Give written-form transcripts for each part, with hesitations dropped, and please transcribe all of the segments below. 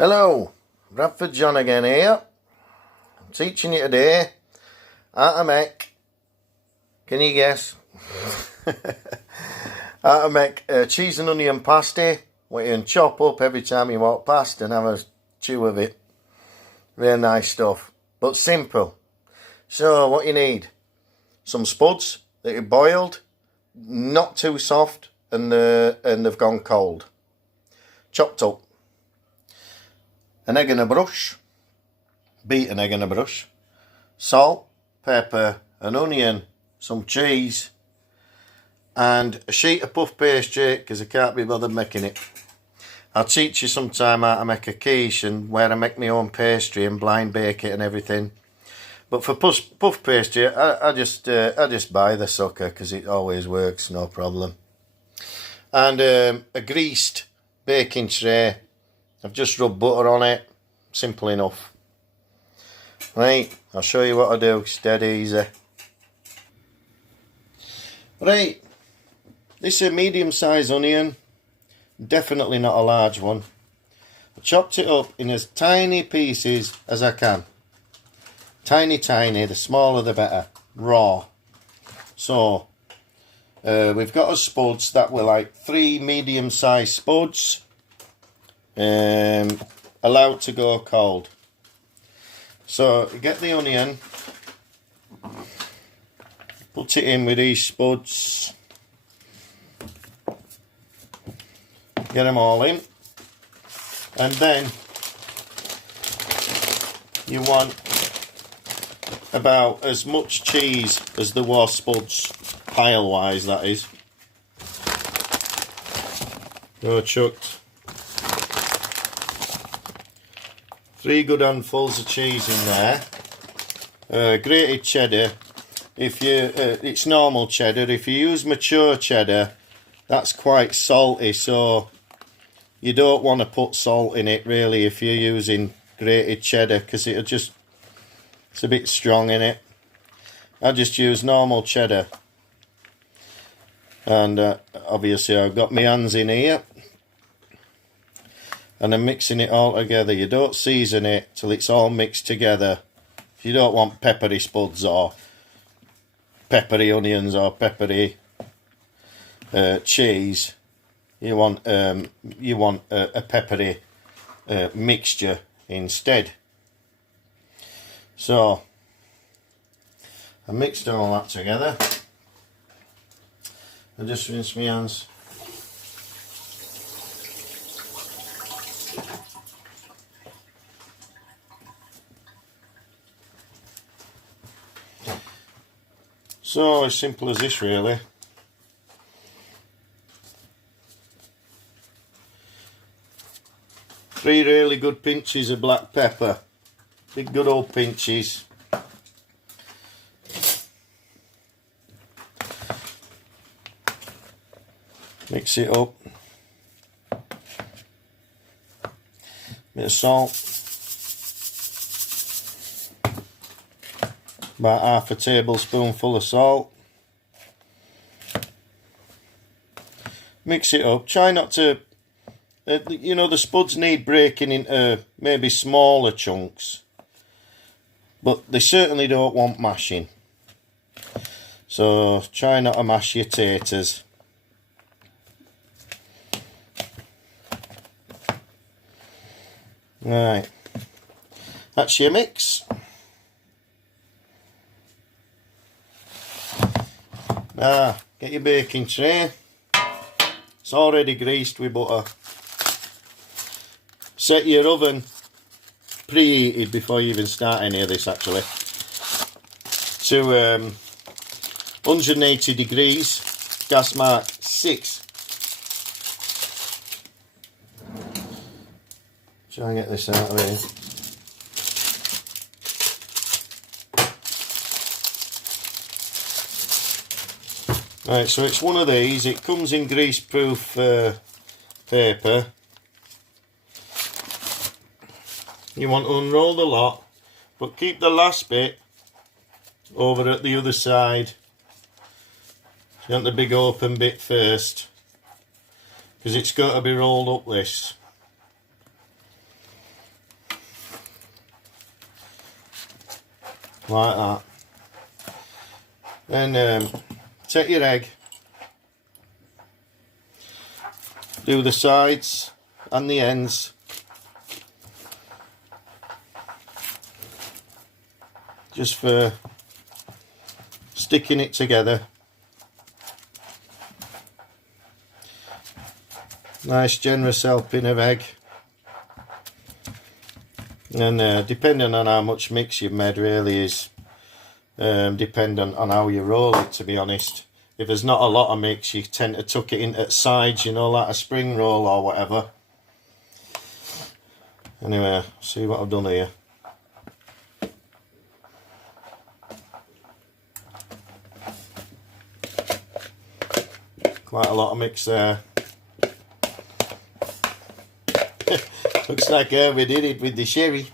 Hello, Bradford John again here. I'm teaching you today how to make, can you guess? How to make cheese and onion pasty, what you can chop up every time you walk past and have a chew of it. Really nice stuff, but simple. So what you need, some spuds that you boiled, not too soft and they've gone cold. Chopped up. An egg in a brush, beat an egg in a brush, salt, pepper, an onion, some cheese, and a sheet of puff pastry because I can't be bothered making it. I'll teach you sometime how to make a quiche and where I make my own pastry and blind bake it and everything. But for puff pastry, I just buy the sucker because it always works, no problem. And a greased baking tray. I've just rubbed butter on it. Simple enough. Right, I'll show you what I do. It's dead easy. Right, this is a medium-sized onion. Definitely not a large one. I chopped it up in as tiny pieces as I can. Tiny, the smaller the better. Raw. So, we've got our spuds that were like 3 medium-sized spuds. Allowed to go cold. So get the onion, put it in with these spuds, get them all in, and then you want about as much cheese as there was spuds, pile wise that is. Go chucked. 3 good handfuls of cheese in there. Grated cheddar. If you, it's normal cheddar. If you use mature cheddar, that's quite salty, so you don't want to put salt in it really if you're using grated cheddar because it's a bit strong in it. I just use normal cheddar, and obviously I've got my hands in here. And I'm mixing it all together. You don't season it till it's all mixed together. If you don't want peppery spuds or peppery onions or peppery cheese, you want a peppery mixture instead. So I mixed all that together. I just rinse my hands. So as simple as this really. Three really good pinches of black pepper. Big good old pinches. Mix it up. Bit of salt. About half a tablespoonful of salt. Mix it up. Try not to, you know, the spuds need breaking into maybe smaller chunks, but they certainly don't want mashing. So try not to mash your taters. Right, that's your mix. Now, get your baking tray. It's already greased with butter. Set your oven preheated before you even start any of this actually to 180 degrees, gas mark 6. Try and get this out of here. Right, so it's one of these. It comes in grease-proof paper. You want to unroll the lot, but keep the last bit over at the other side. You want the big open bit first, because it's got to be rolled up this. like that. Then take your egg, do the sides and the ends. Just for sticking it together. Nice generous helping of egg. And depending on how much mix you've made really is dependent on how you roll it, to be honest. If there's not a lot of mix, you tend to tuck it into sides, you know, like a spring roll or whatever. Anyway, see what I've done here. Quite a lot of mix there. Looks like we did it with the sherry.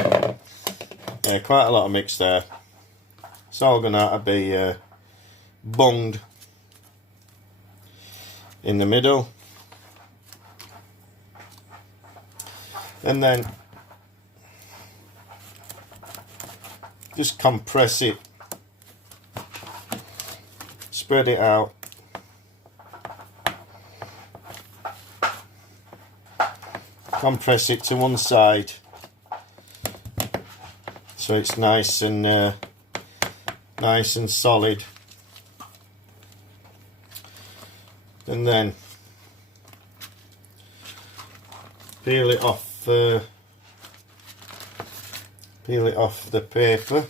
Yeah, quite a lot of mix there. It's all going to have to be bunged in the middle. And then just compress it. Spread it out. Compress it to one side so it's nice and solid, and then peel it off the paper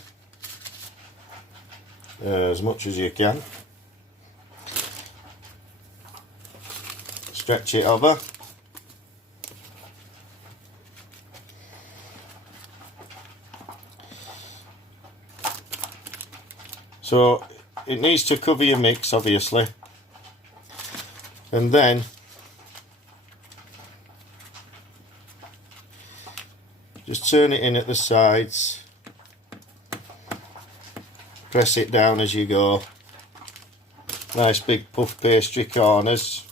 as much as you can. Stretch it over. So it needs to cover your mix, obviously, and then just turn it in at the sides, press it down as you go. Nice big puff pastry corners,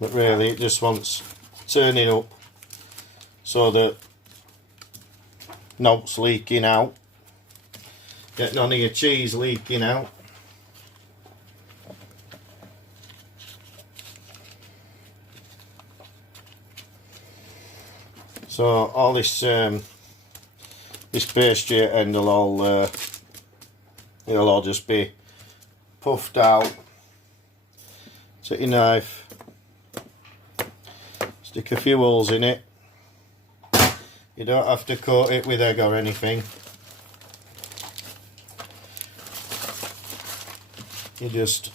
but really it just wants turning up so that note's leaking out. Get none of your cheese leaking out. So all this this pastry end will all it'll all just be puffed out. Take your knife, stick a few holes in it. You don't have to coat it with egg or anything. You just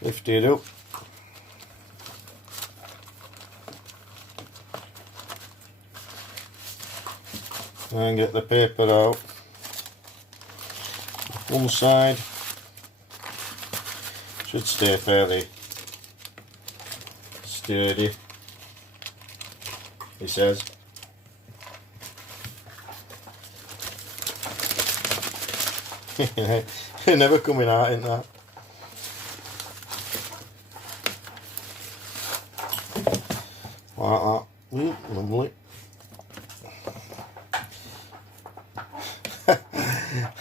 lift it up and get the paper out. One side should stay fairly sturdy, he says. You're never coming out in that. Like that. Lovely.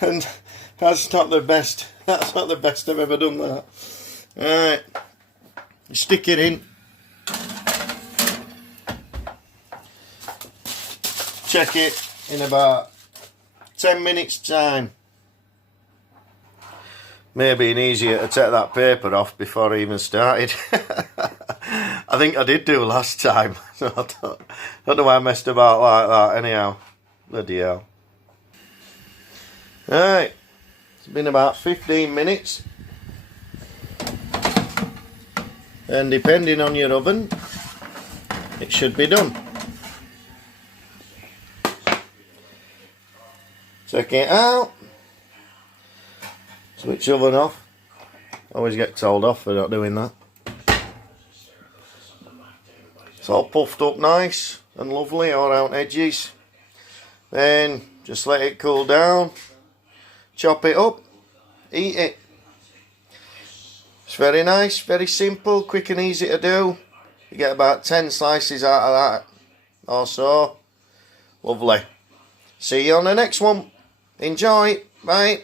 And that's not the best. That's not the best I've ever done that. Alright. Stick it in. Check it in about 10 minutes time. Maybe it's easier to take that paper off before I even started. I think I did do last time. So I don't know why I messed about like that anyhow. Bloody hell. Right. It's been about 15 minutes. And depending on your oven, it should be done. Take it out. Switch oven off. Always get told off for not doing that. It's all puffed up nice and lovely all around edges. Then just let it cool down. Chop it up. Eat it. It's very nice, very simple, quick and easy to do. You get about 10 slices out of that or so. Lovely. See you on the next one. Enjoy. Bye.